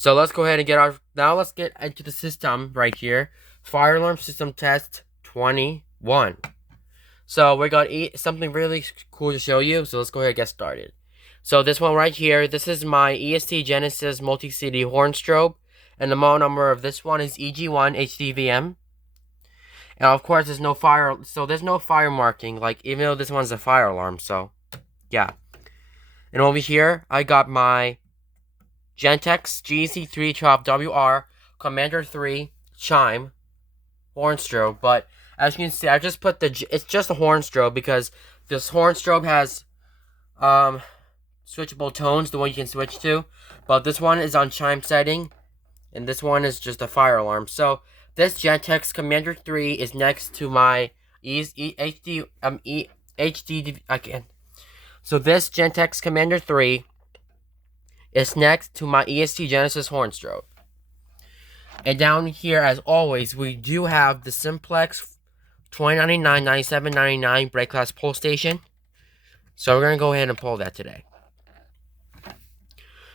So let's go ahead and let's get into the system right here. Fire alarm system test 21. So we got something really cool to show you. So let's go ahead and get started. So this one right here, this is my Est Genesis multi-city horn strobe. And the model number of this one is EG1 HDVM. And of course there's no fire marking, like even though this one's a fire alarm, so yeah. And over here I got my Gentex GC312WR Commander 3 chime horn strobe, but as you can see, I just put it's just a horn strobe because this horn strobe has switchable tones, the one you can switch to, but this one is on chime setting, and this one is just a fire alarm. So this Gentex Commander 3 is next to my HD again. So this Gentex Commander 3 is next to my Est Genesis horn strobe. And down here, as always, we do have the Simplex 2099 9799 brake class pull station. So we're going to go ahead and pull that today.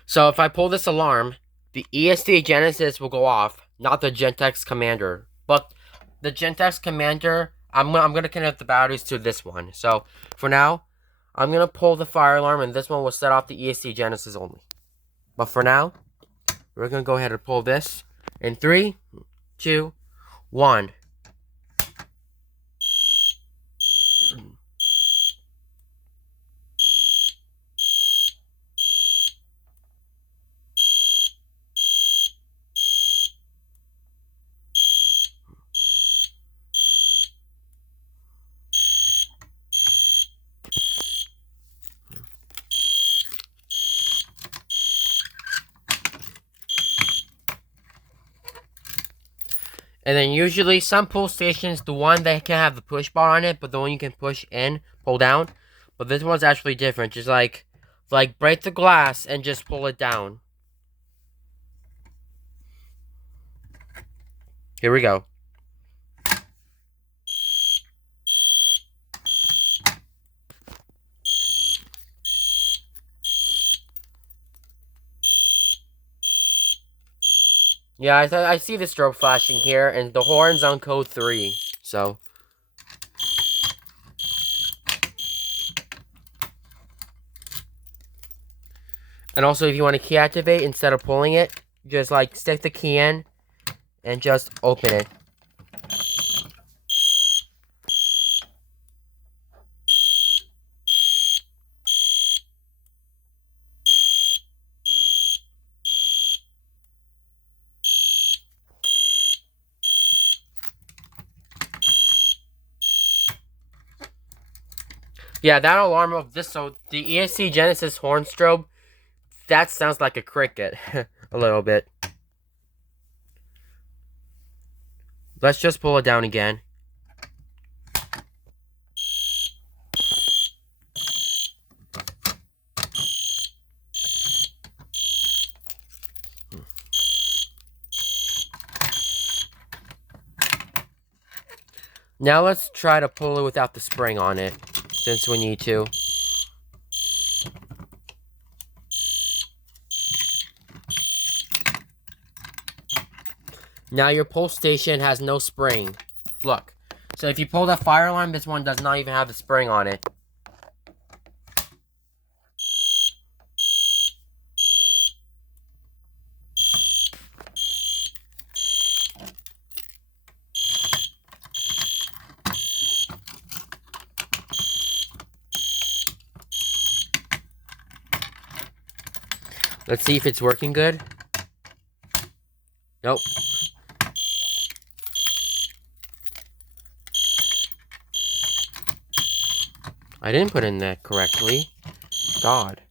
So if I pull this alarm, the Est Genesis will go off, not the Gentex Commander. But the Gentex Commander, I'm gonna connect the batteries to this one. So for now, I'm gonna pull the fire alarm, and this one will set off the Est Genesis only. But for now, we're gonna go ahead and pull this in 3, 2, 1. And then usually some pull stations, the one that can have the push bar on it, but the one you can push in, pull down. But this one's actually different. Just like break the glass and just pull it down. Here we go. Yeah, I see the strobe flashing here, and the horn's on code 3, so. And also, if you want to key activate, instead of pulling it, just like stick the key in, and just open it. Yeah, that alarm of this, so the Est Genesis horn strobe, that sounds like a cricket, a little bit. Let's just pull it down again. Now let's try to pull it without the spring on it, since we need to. Now your pull station has no spring. Look. So if you pull that fire alarm, this one does not even have the spring on it. Let's see if it's working good. Nope. I didn't put in that correctly. God.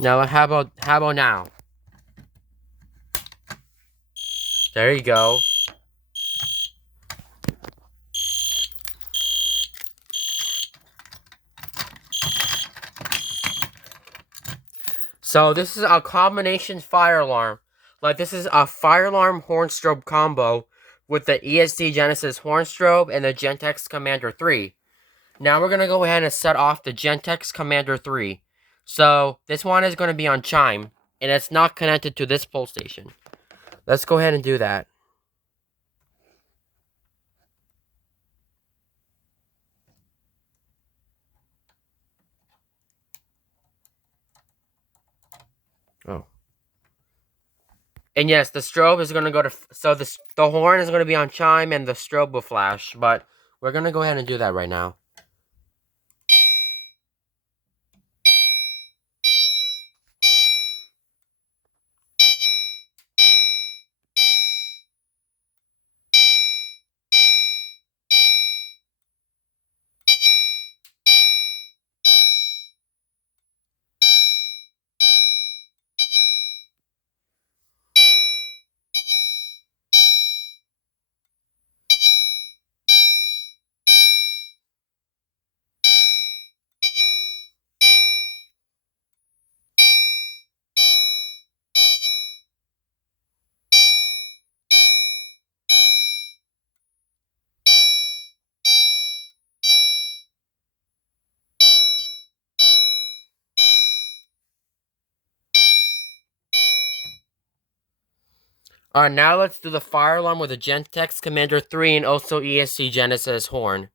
Now how about now? There you go. So this is a combination fire alarm. Like this is a fire alarm horn strobe combo with the Est Genesis horn strobe and the Gentex Commander 3. Now we're going to go ahead and set off the Gentex Commander 3. So this one is going to be on chime, and it's not connected to this pole station. Let's go ahead and do that. Oh. And yes, the strobe is going to go to... So the horn is going to be on chime and the strobe will flash. But we're going to go ahead and do that right now. Alright, now let's do the fire alarm with the Gentex Commander 3 and also Est Genesis horn.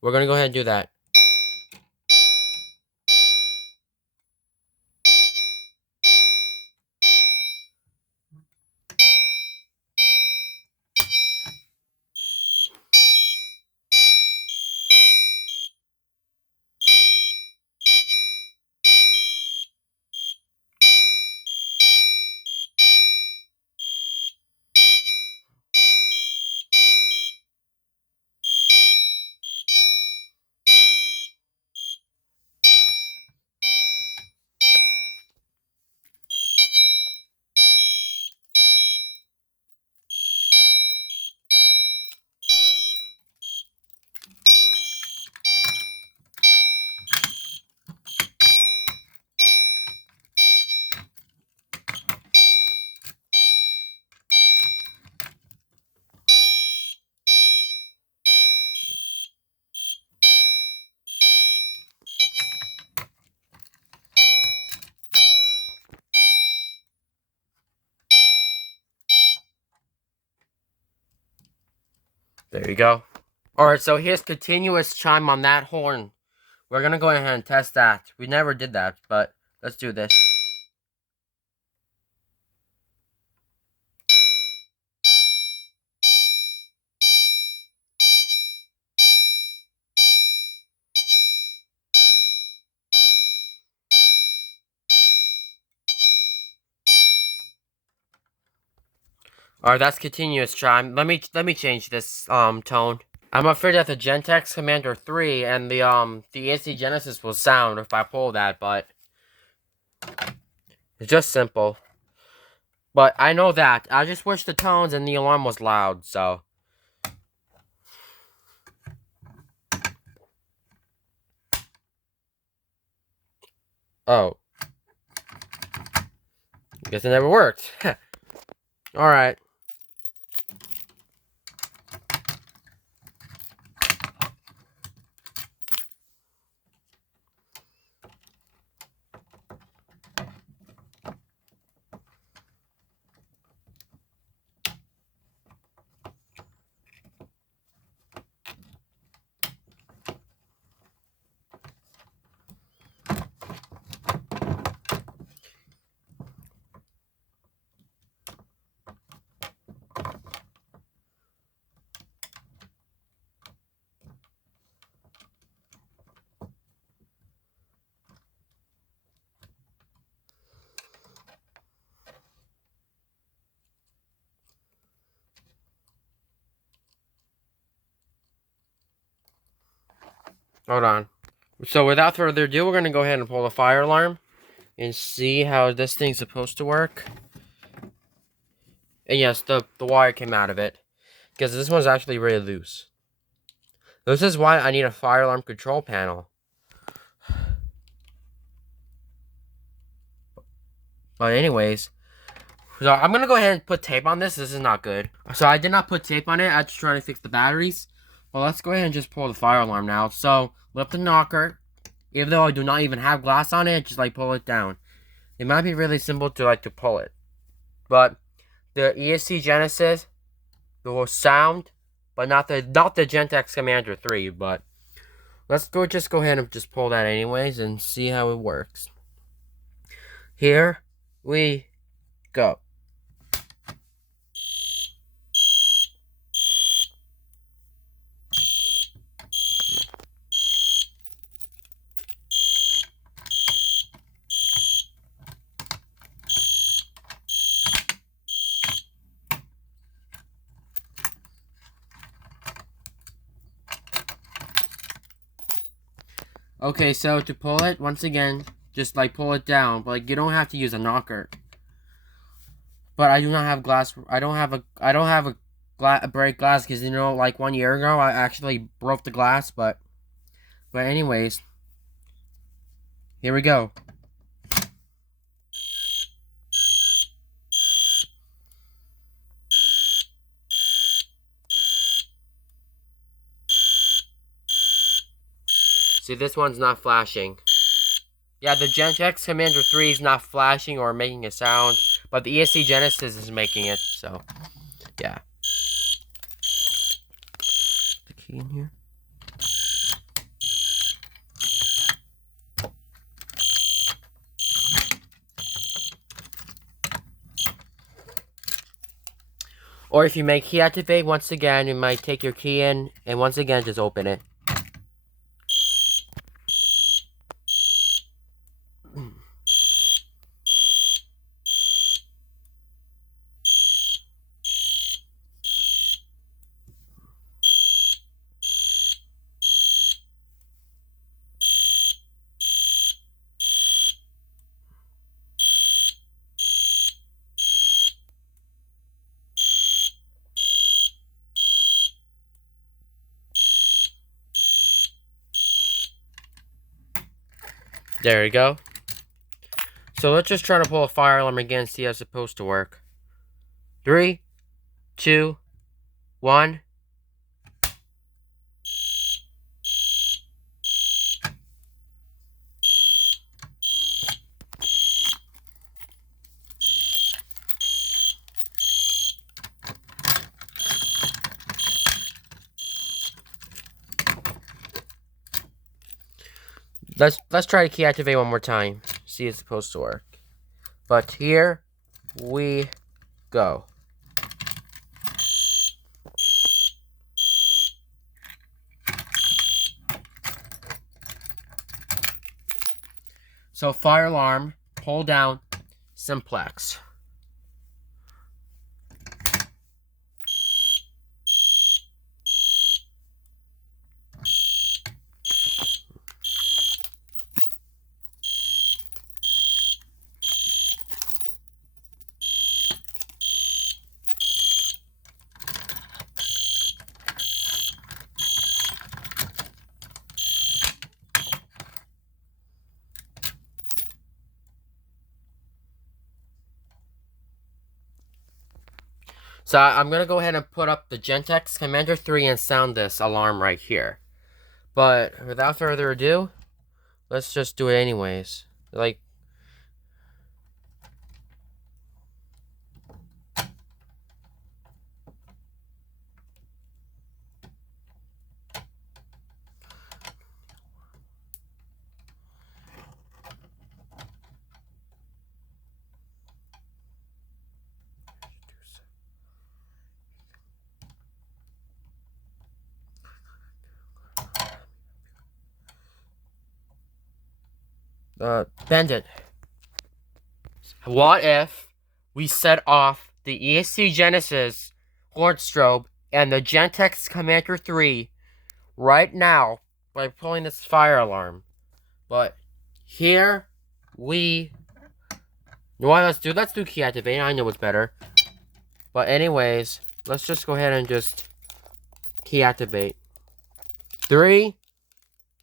We're going to go ahead and do that. There you go. Alright, so here's continuous chime on that horn. We're going to go ahead and test that. We never did that, but let's do this. Alright, that's continuous chime. Let me change this tone. I'm afraid that the Gentex Commander 3 and the Est Genesis will sound if I pull that, but it's just simple. But I know that. I just wish the tones and the alarm was loud, so. Oh. Guess it never worked. Alright. Hold on. So without further ado, we're going to go ahead and pull the fire alarm and see how this thing's supposed to work. And yes, the wire came out of it, because this one's actually really loose. This is why I need a fire alarm control panel. But anyways, so I'm going to go ahead and put tape on this. This is not good. So I did not put tape on it. I was trying to fix the batteries. Well, let's go ahead and just pull the fire alarm now. So, lift the knocker. Even though I do not even have glass on it, just like pull it down. It might be really simple to pull it. But the Est Genesis, the sound, but not the Gentex Commander 3, but let's go ahead and just pull that anyways and see how it works. Here we go. Okay, so to pull it, once again, just like pull it down, but like you don't have to use a knocker. But I do not have glass. I don't have a break glass because like 1 year ago I actually broke the glass. But anyways, here we go. See, this one's not flashing. Yeah, the Gentex Commander 3 is not flashing or making a sound, but the Est Genesis is making it. So, yeah. The key in here. Or if you make key activate, once again, you might take your key in, and once again, just open it. There we go. So let's just try to pull a fire alarm again and see how it's supposed to work. 3, 2, 1. Let's try to key activate one more time. See it's supposed to work. But here we go. So fire alarm, pull down, simplex. So I'm going to go ahead and put up the Gentex Commander 3 and sound this alarm right here. But without further ado, let's just do it anyways. Like, bend it. What if we set off the Est Genesis horn strobe and the Gentex Commander 3 right now by pulling this fire alarm? But here we... Let's do key activate. I know what's better. But anyways, let's just go ahead and just key activate. 3,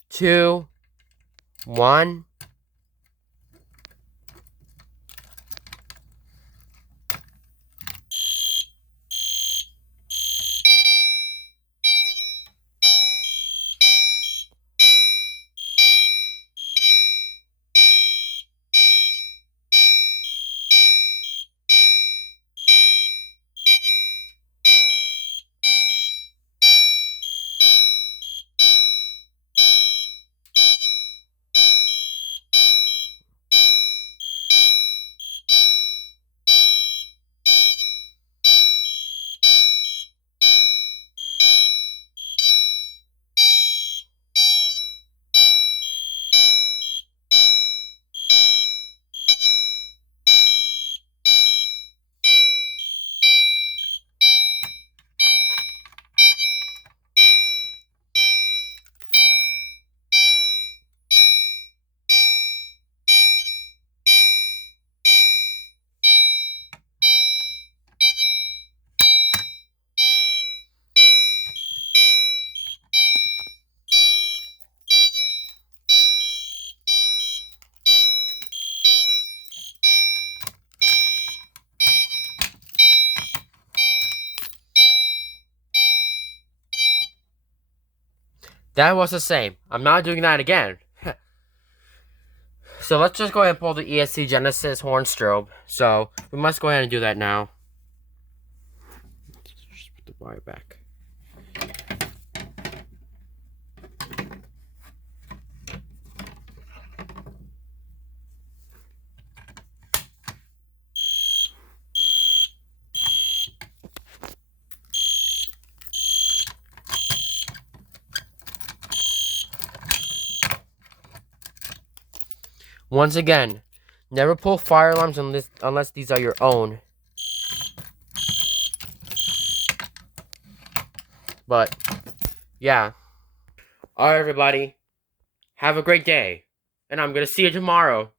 2, 1. That was the same. I'm not doing that again. So let's just go ahead and pull the Est Genesis horn strobe. So we must go ahead and do that now. Just put the wire back. Once again, never pull fire alarms unless these are your own. But, yeah. Alright, everybody. Have a great day. And I'm gonna see you tomorrow.